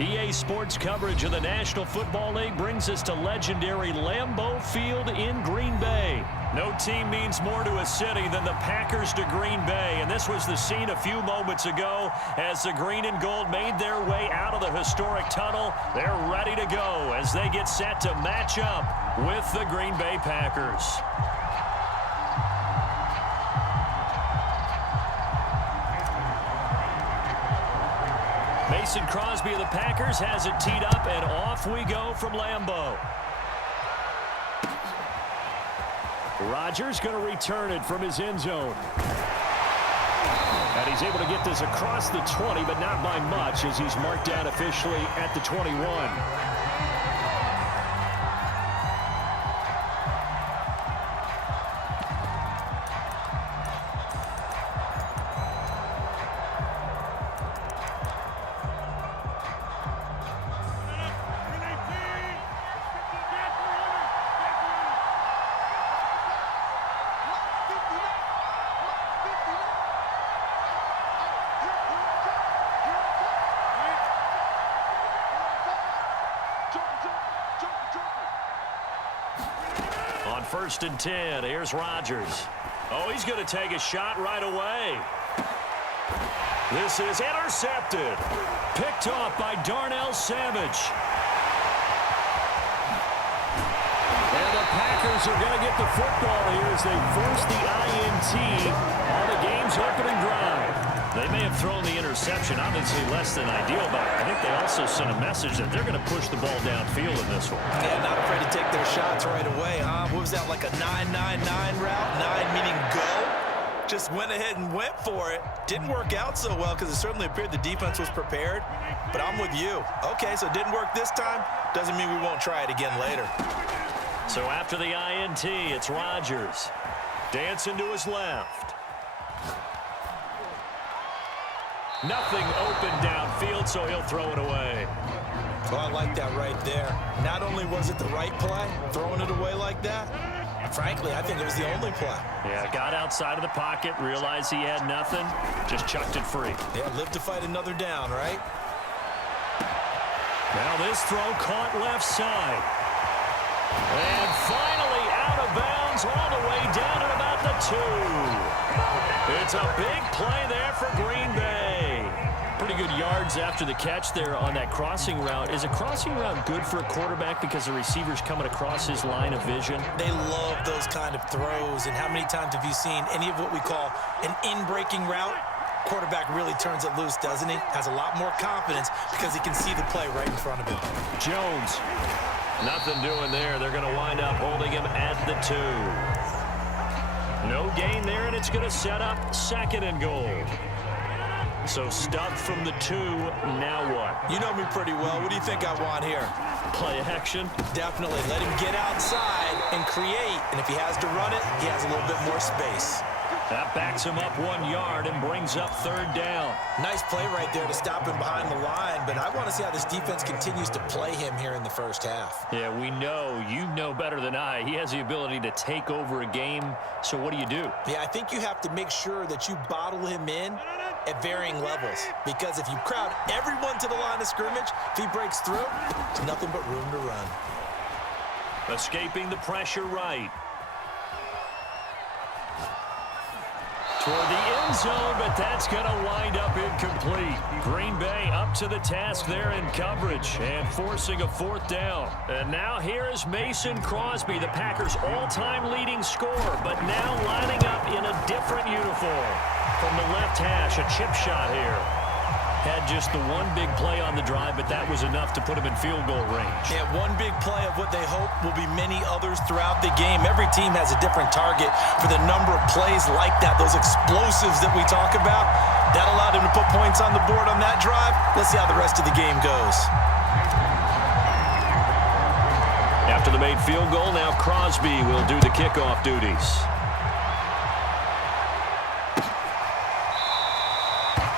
EA Sports coverage of the National Football League brings us to legendary Lambeau Field in Green Bay. No team means more to a city than the Packers to Green Bay, and this was the scene a few moments ago as the green and gold made their way out of the historic tunnel. They're ready to go as they get set to match up with the Green Bay Packers. Mason Crosby of the Packers has it teed up, and off we go from Lambeau. Rodgers going to return it from his end zone. And he's able to get this across the 20, but not by much as he's marked down officially at the 21. On 1st and 10, here's Rodgers. Oh, he's going to take a shot right away. This is intercepted. Picked off by Darnell Savage. And the Packers are going to get the football here as they force the INT on the game's opening drive. They may have thrown the interception, obviously less than ideal, but I think they also sent a message that they're going to push the ball downfield in this one. Yeah, not afraid to take their shots right away, huh? What was that, like a 9-9-9 route? 9 meaning go? Just went ahead and went for it. Didn't work out so well because it certainly appeared the defense was prepared. But I'm with you. Okay, so it didn't work this time. Doesn't mean we won't try it again later. So after the INT, it's Rodgers. Dancing to his left. Nothing open downfield, so he'll throw it away. Well, I like that right there. Not only was it the right play, throwing it away like that, frankly, I think it was the only play. Yeah, got outside of the pocket, realized he had nothing, just chucked it free. Yeah, live to fight another down, right? Now this throw caught left side. And finally out of bounds all the way down at about the 2. It's a big play there for Green Bay. Pretty good yards after the catch there on that crossing route. Is a crossing route good for a quarterback because the receiver's coming across his line of vision? They love those kind of throws. And how many times have you seen any of what we call an in-breaking route? Quarterback really turns it loose, doesn't he? Has a lot more confidence because he can see the play right in front of him. Jones. Nothing doing there. They're going to wind up holding him at the 2. No gain there, and it's going to set up 2nd and goal. So stuffed from the 2, now what? You know me pretty well. What do you think I want here? Play action? Definitely. Let him get outside and create. And if he has to run it, he has a little bit more space. That backs him up 1 yard and brings up 3rd down. Nice play right there to stop him behind the line, but I want to see how this defense continues to play him here in the first half. Yeah, we know. You know better than I. He has the ability to take over a game, so what do you do? Yeah, I think you have to make sure that you bottle him in at varying levels, because if you crowd everyone to the line of scrimmage, if he breaks through, there's nothing but room to run. Escaping the pressure right. Toward the end zone, but that's going to wind up incomplete. Green Bay up to the task there in coverage and forcing a 4th down. And now here is Mason Crosby, the Packers' all-time leading scorer, but now lining up in a different uniform. From the left hash, a chip shot here. Had just the one big play on the drive, but that was enough to put him in field goal range. Yeah, one big play of what they hope will be many others throughout the game. Every team has a different target for the number of plays like that, those explosives that we talk about. That allowed him to put points on the board on that drive. Let's see how the rest of the game goes. After the made field goal, now Crosby will do the kickoff duties.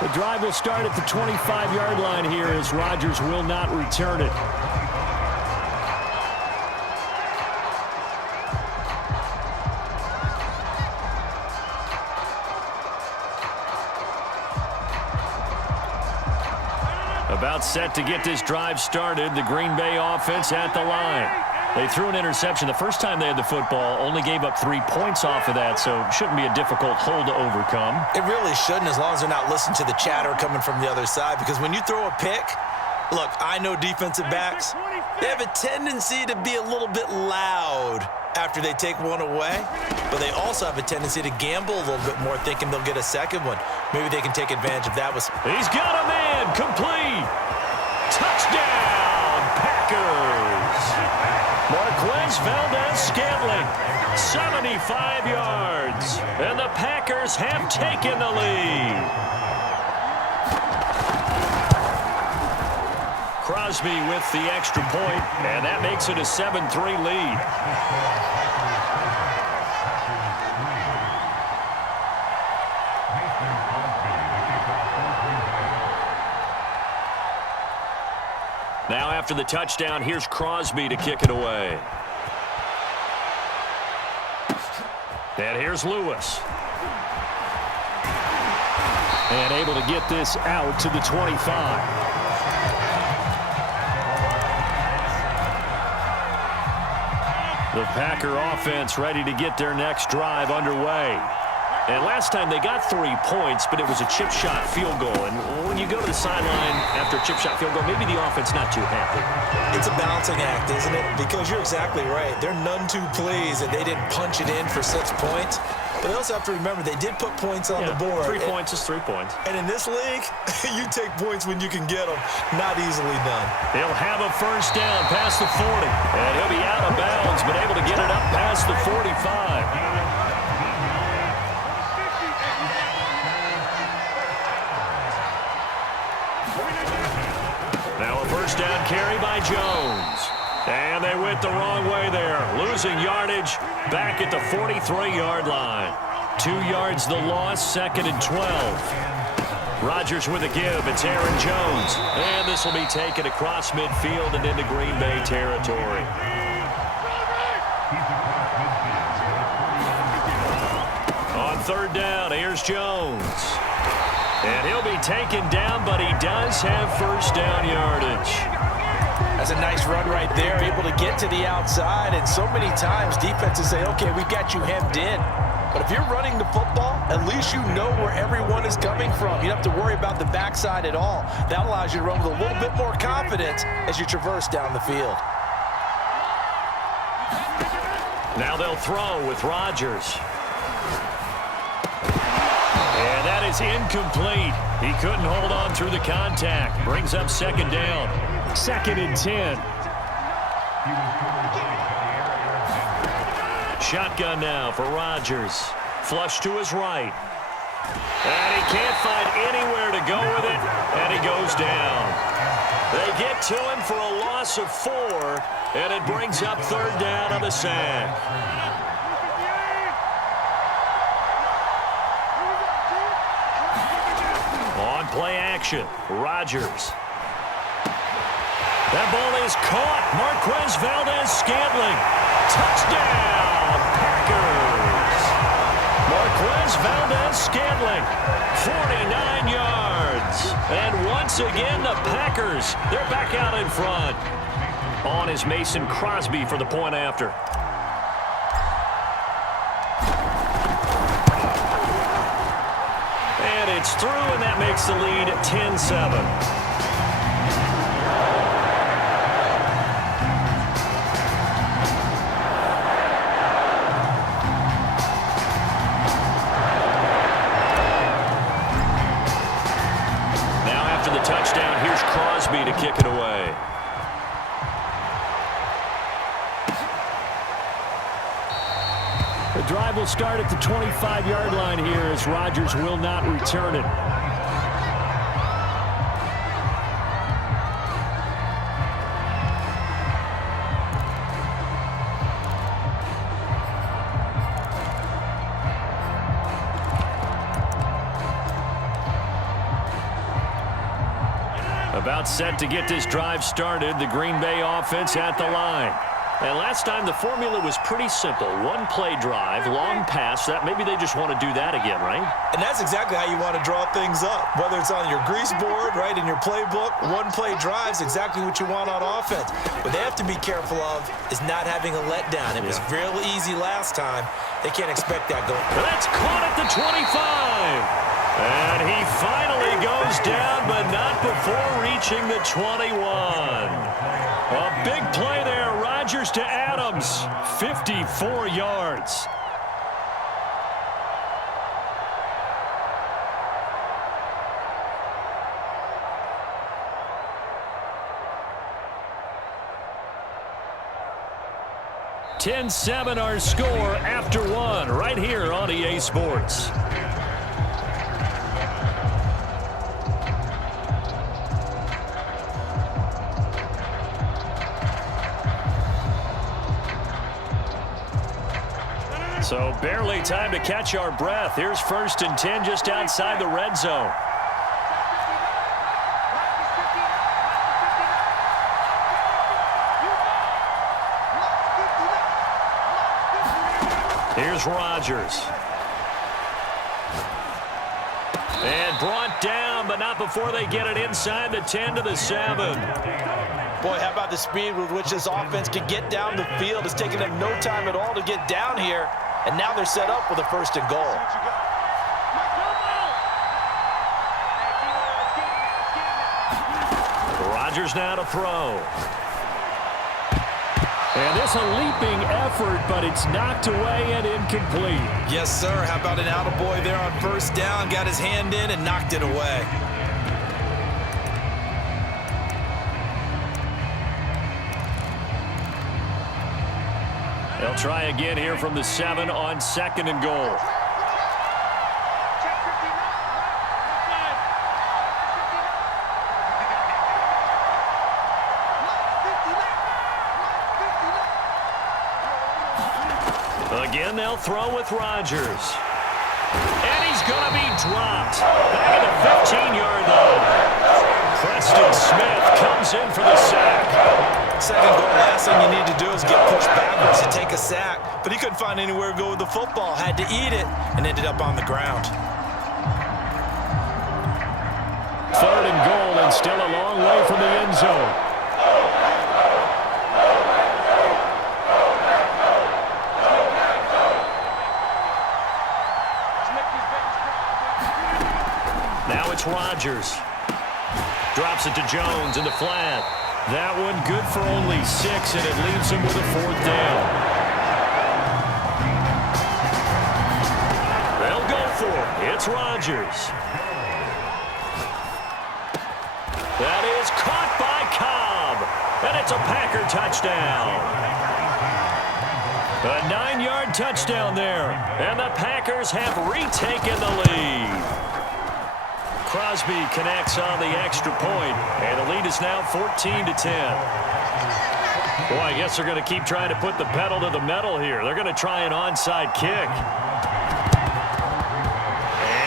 The drive will start at the 25-yard line here as Rodgers will not return it. About set to get this drive started. The Green Bay offense at the line. They threw an interception the first time they had the football, only gave up 3 points off of that, so it shouldn't be a difficult hole to overcome. It really shouldn't, as long as they're not listening to the chatter coming from the other side, because when you throw a pick, look, I know defensive backs, they have a tendency to be a little bit loud after they take one away, but they also have a tendency to gamble a little bit more, thinking they'll get a second one. Maybe they can take advantage of that. He's got a man, complete. Touchdown, Packers. Marquez Valdez-Scantling, 75 yards, and the Packers have taken the lead. Crosby with the extra point, and that makes it a 7-3 lead. Now after the touchdown, here's Crosby to kick it away. And here's Lewis. And able to get this out to the 25. The Packer offense ready to get their next drive underway. And last time they got 3 points, but it was a chip shot field goal. And when you go to the sideline after a chip shot field goal, maybe the offense not too happy. It's a balancing act, isn't it? Because you're exactly right. They're none too pleased that they didn't punch it in for 6 points. But they also have to remember they did put points on the board. 3 points is 3 points. And in this league, you take points when you can get them. Not easily done. He'll have a first down past the 40. And he'll be out of bounds, but able to get it up past the 45. Now a first down carry by Jones. And they went the wrong way there. Losing yardage back at the 43-yard line. 2 yards the loss, 2nd and 12. Rodgers with a give. It's Aaron Jones. And this will be taken across midfield and into Green Bay territory. On 3rd down, here's Jones. And he'll be taken down, but he does have first down yardage. That's a nice run right there, able to get to the outside. And so many times defenses say, okay, we've got you hemmed in. But if you're running the football, at least you know where everyone is coming from. You don't have to worry about the backside at all. That allows you to run with a little bit more confidence as you traverse down the field. Now they'll throw with Rodgers. And that is incomplete. He couldn't hold on through the contact. Brings up 2nd down. 2nd and 10. Shotgun now for Rodgers. Flush to his right. And he can't find anywhere to go with it. And he goes down. They get to him for a loss of 4. And it brings up 3rd down on the sack. On play action, Rodgers. That ball is caught. Marquez Valdez-Scantling. Touchdown, Packers. Marquez Valdez-Scantling, 49 yards. And once again, the Packers, they're back out in front. On is Mason Crosby for the point after. And it's through, and that makes the lead 10-7. Touchdown. Here's Crosby to kick it away. The drive will start at the 25-yard line here as Rodgers will not return it. About set to get this drive started. The Green Bay offense at the line. And last time the formula was pretty simple. One play drive, long pass. That maybe they just want to do that again, right? And that's exactly how you want to draw things up. Whether it's on your grease board, right, in your playbook, one play drive is exactly what you want on offense. What they have to be careful of is not having a letdown. It was real easy last time. They can't expect that going. That's caught at the 25. And he finally goes down, but not before reaching the 21. A big play there. Rodgers to Adams, 54 yards. (10-7) our score after one, right here on EA Sports. So barely time to catch our breath. Here's 1st and 10 just outside the red zone. Here's Rodgers. And brought down, but not before they get it inside the 10 to the 7. Boy, how about the speed with which this offense can get down the field? It's taken them no time at all to get down here. And now they're set up with a 1st and goal. Rodgers now to throw. And this a leaping effort, but it's knocked away and incomplete. Yes, sir. How about an attaboy there on 1st down? Got his hand in and knocked it away. They'll try again here from the 7 on 2nd and goal. Again, they'll throw with Rodgers. And he's going to be dropped. Back at the 15-yard line. Preston Smith comes in for the sack. 2nd goal, last thing you need to do is get pushed backwards to take a sack. But he couldn't find anywhere to go with the football. Had to eat it and ended up on the ground. 3rd and goal and still a long way from the end zone. Now it's Rodgers. Drops it to Jones in the flat. That one good for only 6, and it leaves him with a 4th down. They'll go for it. It's Rodgers. That is caught by Cobb. And it's a Packer touchdown. A 9-yard touchdown there. And the Packers have retaken the lead. Crosby connects on the extra point, and the lead is now 14-10. Boy, I guess they're going to keep trying to put the pedal to the metal here. They're going to try an onside kick.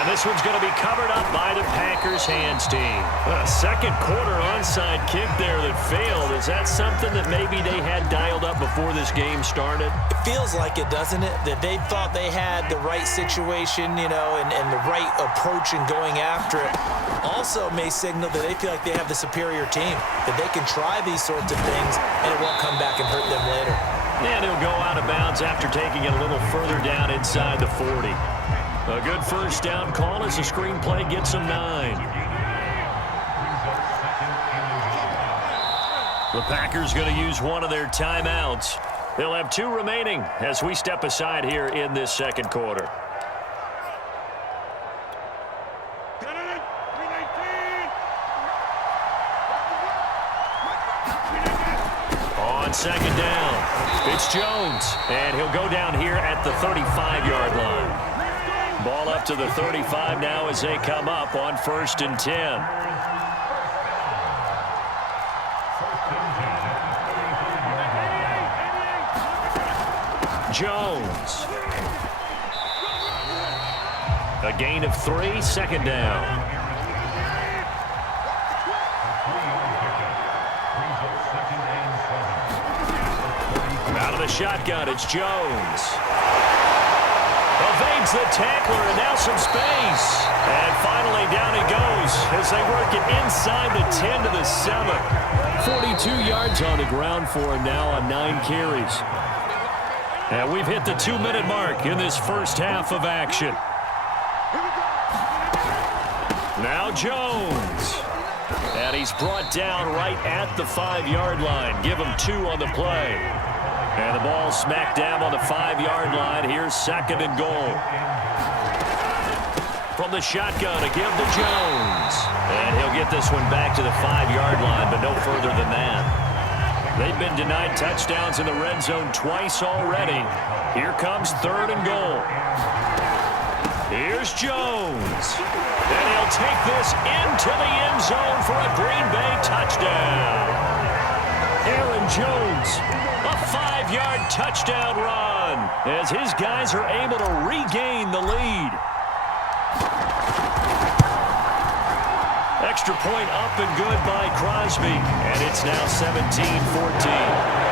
And this one's going to be covered up by the Packers hands team. A 2nd quarter onside kick there that failed. Is that something that maybe they had dialed up before this game started? It feels like it, doesn't it? That they thought they had the right situation, you know, and the right approach in going after it. Also may signal that they feel like they have the superior team, that they can try these sorts of things and it won't come back and hurt them later. And he'll go out of bounds after taking it a little further down inside the 40. A good 1st down call as the screenplay gets him 9. The Packers going to use one of their timeouts. They'll have 2 remaining as we step aside here in this 2nd quarter. On 2nd down, it's Jones, and he'll go down here at the 35-yard line. Ball up to the 35 now as they come up on 1st and 10. Jones. A gain of 3, 2nd down. Out of the shotgun, it's Jones. Evades the tackler, and now some space. And finally down he goes as they work it inside the 10 to the 7. 42 yards on the ground for him now on 9 carries. And we've hit the 2-minute mark in this first half of action. Now Jones. And he's brought down right at the 5-yard line. Give him 2 on the play. And the ball smack dab on the 5-yard line. Here's 2nd and goal. From the shotgun to give to Jones. And he'll get this one back to the 5-yard line, but no further than that. They've been denied touchdowns in the red zone twice already. Here comes 3rd and goal. Here's Jones. And he'll take this into the end zone for a Green Bay touchdown. Aaron Jones, a 5-yard touchdown run as his guys are able to regain the lead. Extra point up and good by Crosby, and it's now 17-14.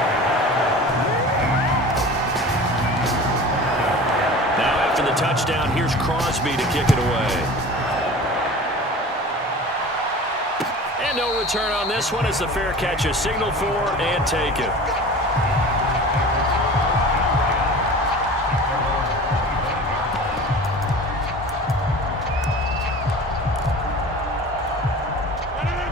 The touchdown, here's Crosby to kick it away. And no return on this one as the fair catch is signaled for and taken.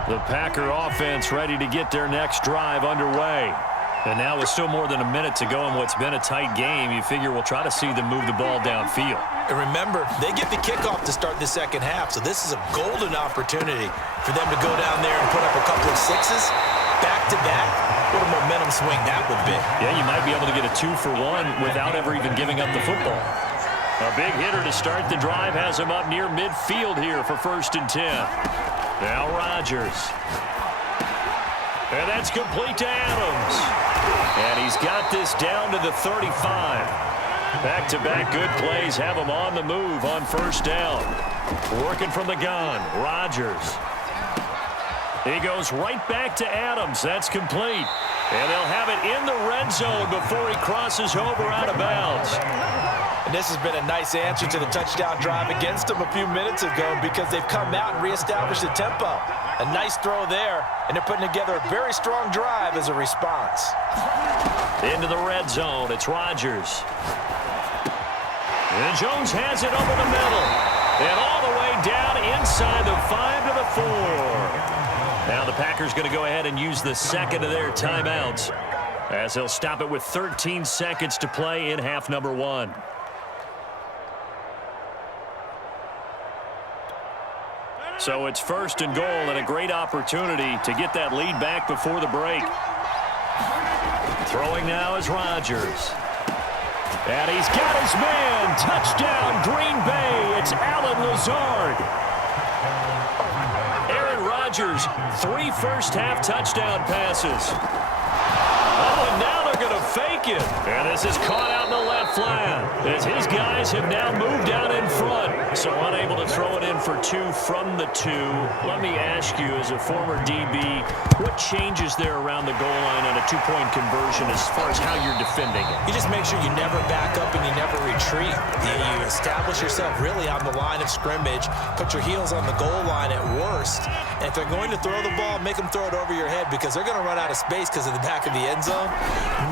The Packer offense ready to get their next drive underway. And now with still more than a minute to go in what's been a tight game, you figure we'll try to see them move the ball downfield. And remember, they get the kickoff to start the second half, so this is a golden opportunity for them to go down there and put up a couple of 6s back-to-back. What a momentum swing that would be. Yeah, you might be able to get a 2-for-1 without ever even giving up the football. A big hitter to start the drive has him up near midfield here for 1st and 10. Now Rodgers. And that's complete to Adams. And he's got this down to the 35. Back-to-back good plays have him on the move on 1st down. Working from the gun, Rodgers. He goes right back to Adams. That's complete. And they'll have it in the red zone before he crosses over out of bounds. And this has been a nice answer to the touchdown drive against them a few minutes ago because they've come out and reestablished the tempo. A nice throw there, and they're putting together a very strong drive as a response. Into the red zone, it's Rodgers. And Jones has it over the middle. And all the way down inside the 5 to the 4. Now the Packers going to go ahead and use the 2nd of their timeouts as they'll stop it with 13 seconds to play in half number 1. So it's 1st and goal and a great opportunity to get that lead back before the break. Throwing now is Rodgers. And he's got his man. Touchdown, Green Bay. It's Allen Lazard. Aaron Rodgers, 3 first-half touchdown passes. Oh, and now they're going to fake it. And this is caught out in the left flat as his guys have now moved out in front. So unable to throw it in for 2 from the 2. Let me ask you, as a former DB, what changes there around the goal line on a 2-point conversion as far as how you're defending it? You just make sure you never back up and you never retreat. You establish yourself really on the line of scrimmage, put your heels on the goal line at worst. And if they're going to throw the ball, make them throw it over your head because they're going to run out of space because of the back of the end zone.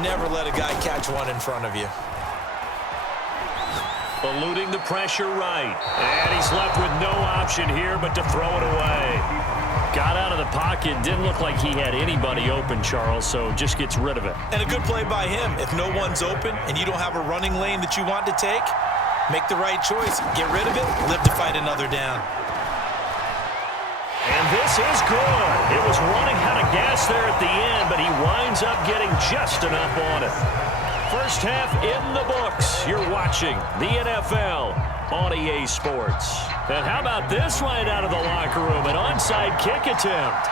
Never let a guy catch one in front of you. Eluding the pressure right. And he's left with no option here but to throw it away. Got out of the pocket. Didn't look like he had anybody open, Charles, so just gets rid of it. And a good play by him. If no one's open and you don't have a running lane that you want to take, make the right choice. Get rid of it. Live to fight another down. And this is good. It was running out of gas there at the end, but he winds up getting just enough on it. First half in the books. You're watching the NFL on EA Sports. And how about this right out of the locker room? An onside kick attempt.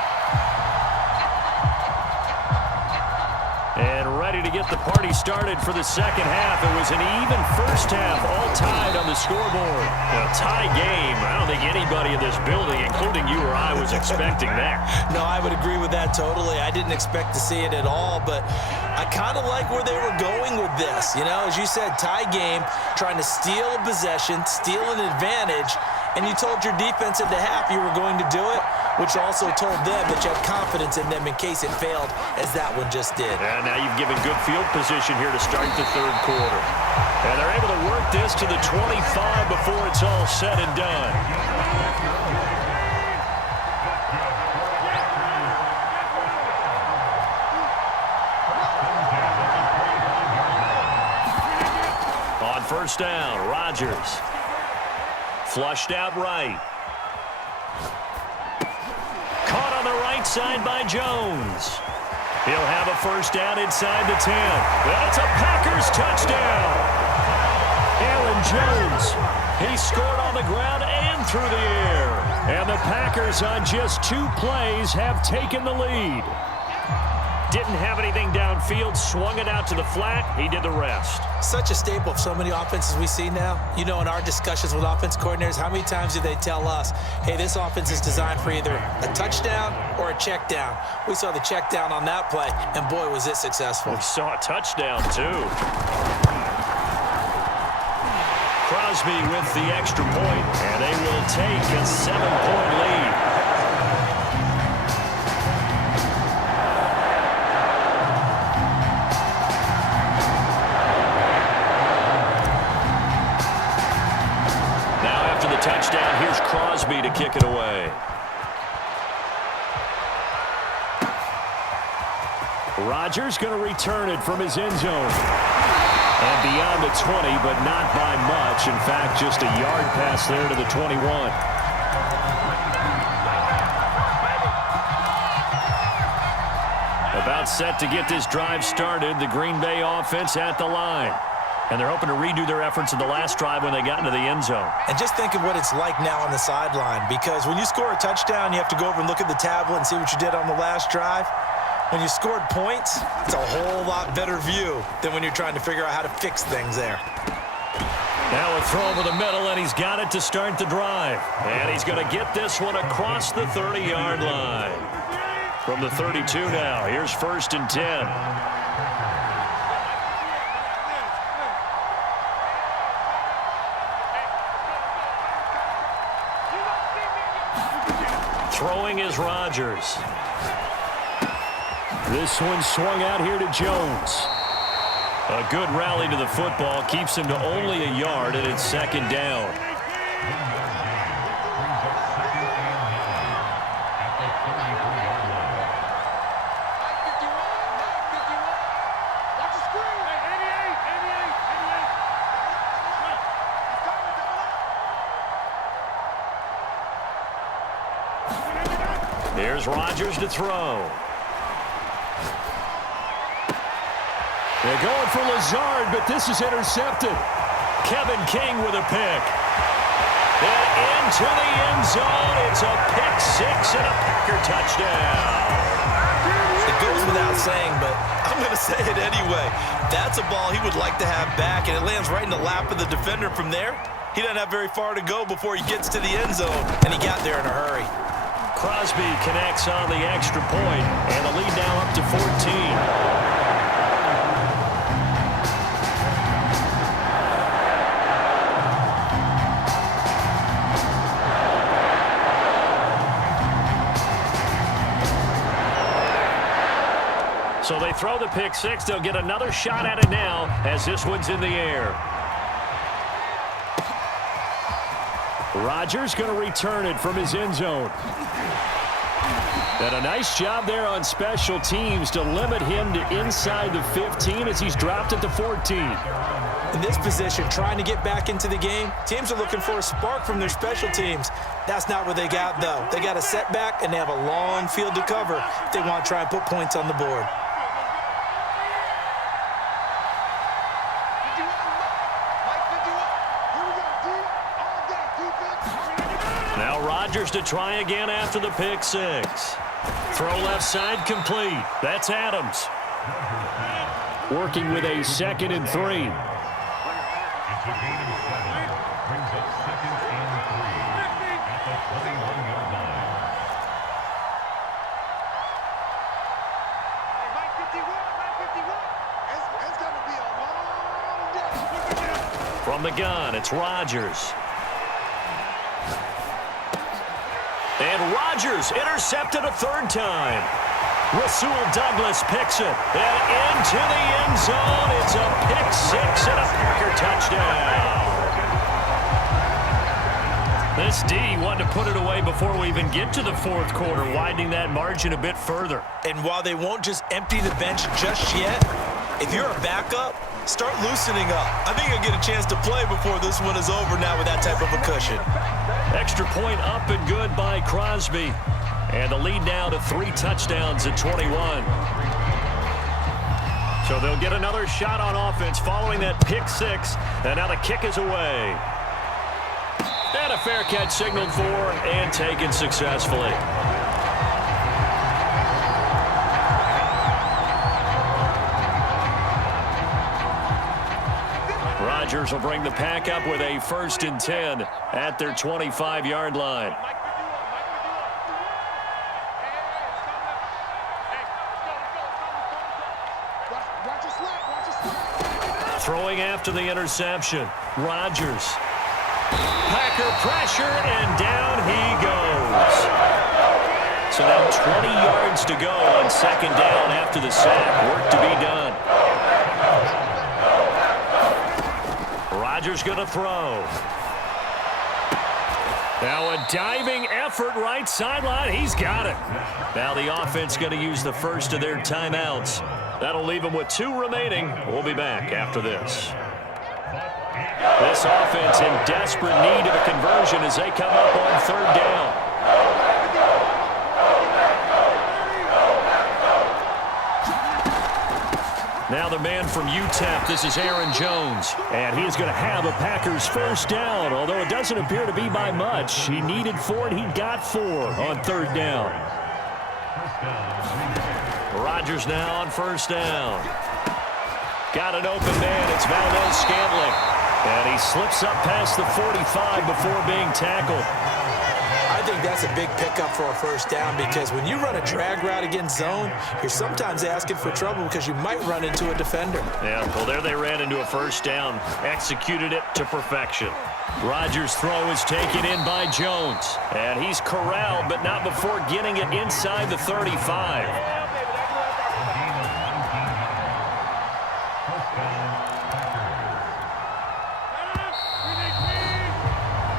And ready to get the party started for the second half. It was an even first half, all tied on the scoreboard. A tie game. I don't think anybody in this building, including you or I, was expecting that. No, I would agree with that totally. I didn't expect to see it at all, but I kind of like where they were going with this. You know, as you said, tie game, trying to steal a possession, steal an advantage, and you told your defense at the half you were going to do it, which also told them that you had confidence in them in case it failed, as that one just did. And now you've given good field position here to start the third quarter. And they're able to work this to the 25 before it's all said and done. On first down, Rodgers. Flushed out right. Caught on the right side by Jones. He'll have a first down inside the 10. That's a Packers touchdown. Aaron Jones, he scored on the ground and through the air. And the Packers on just 2 plays have taken the lead. Didn't have anything downfield, swung it out to the flat. He did the rest. Such a staple of so many offenses we see now. You know, in our discussions with offense coordinators, how many times do they tell us, hey, this offense is designed for either a touchdown or a check down? We saw the check down on that play, and boy, was it successful. We saw a touchdown, too. Crosby with the extra point, and they will take a 7-point lead. Touchdown. Here's Crosby to kick it away. Rodgers going to return it from his end zone. And beyond the 20, but not by much. In fact, just a yard pass there to the 21. About set to get this drive started. The Green Bay offense at the line. And they're hoping to redo their efforts in the last drive when they got into the end zone. And just think of what it's like now on the sideline, because when you score a touchdown, you have to go over and look at the tablet and see what you did on the last drive. When you scored points, it's a whole lot better view than when you're trying to figure out how to fix things there. Now a throw over the middle, and he's got it to start the drive. And he's going to get this one across the 30-yard line. From the 32 now, here's 1st and 10. Throwing is Rodgers. This one swung out here to Jones. A good rally to the football keeps him to only a yard, and it's 2nd down. Here's Rodgers to throw. They're going for Lazard, but this is intercepted. Kevin King with a pick. And into the end zone. It's a pick 6 and a Packer touchdown. It goes without saying, but I'm going to say it anyway. That's a ball he would like to have back, and it lands right in the lap of the defender from there. He doesn't have very far to go before he gets to the end zone, and he got there in a hurry. Crosby connects on the extra point, and the lead now up to 14. So they throw the pick 6. They'll get another shot at it now as this one's in the air. Rodgers going to return it from his end zone. And a nice job there on special teams to limit him to inside the 15 as he's dropped at the 14. In this position, trying to get back into the game, teams are looking for a spark from their special teams. That's not what they got, though. They got a setback, and they have a long field to cover if they want to try and put points on the board. Now Rodgers to try again after the pick 6. Throw left side complete. That's Adams. working with a 2nd and 3. It's a gain of 7. Brings up 2nd and 3 at the 21-yard line. It's going to be a long day. From the gun, it's Rodgers. And Rodgers intercepted a 3rd time. Rasul Douglas picks it. And into the end zone. It's a pick 6 and a Packer touchdown. This D wanted to put it away before we even get to the 4th quarter, widening that margin a bit further. And while they won't just empty the bench just yet, if you're a backup, start loosening up. I think you'll get a chance to play before this one is over now with that type of a cushion. Extra point up and good by Crosby. And the lead now to 3 touchdowns at 21. So they'll get another shot on offense following that pick 6. And now the kick is away. And a fair catch signaled for and taken successfully. Rodgers will bring the Pack up with a 1st and 10 at their 25-yard line. Throwing after the interception, Rodgers. Packer pressure, and down he goes. So now 20 yards to go on 2nd down after the sack. Work to be done. Rodgers going to throw. Now a diving effort right sideline. He's got it. Now the offense going to use the first of their timeouts. That'll leave them with 2 remaining. We'll be back after this. This offense in desperate need of a conversion as they come up on 3rd down. Now the man from UTEP, this is Aaron Jones. And he is going to have a Packers 1st down, although it doesn't appear to be by much. He needed 4, and he got 4 on 3rd down. Rodgers now on 1st down. Got an open man. It's Valdez-Scantling. And he slips up past the 45 before being tackled. I think that's a big pickup for a 1st down because when you run a drag route against zone, you're sometimes asking for trouble because you might run into a defender. Yeah, well, there they ran into a 1st down. Executed it to perfection. Rodgers' throw is taken in by Jones. And he's corralled, but not before getting it inside the 35.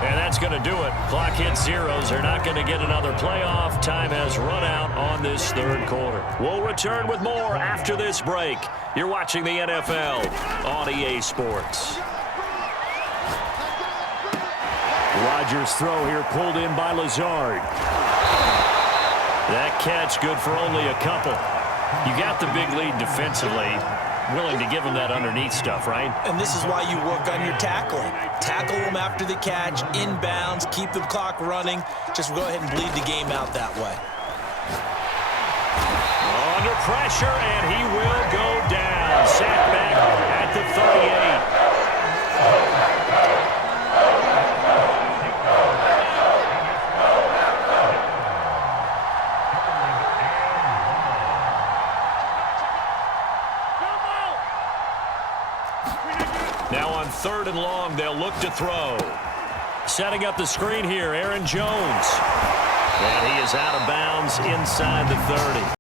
And that's going to do it. Clock hits zeros. They're not going to get another playoff. Time has run out on this 3rd quarter. We'll return with more after this break. You're watching the NFL on EA Sports. Rodgers' throw here pulled in by Lazard. That catch good for only a couple. You got the big lead defensively. Willing to give them that underneath stuff, right? And this is why you work on your tackling. Tackle them after the catch, inbounds, keep the clock running. Just go ahead and bleed the game out that way. Under pressure, and he will go down. Sacked back at the 38. Now on 3rd and long, they'll look to throw. Setting up the screen here, Aaron Jones. And he is out of bounds inside the 30.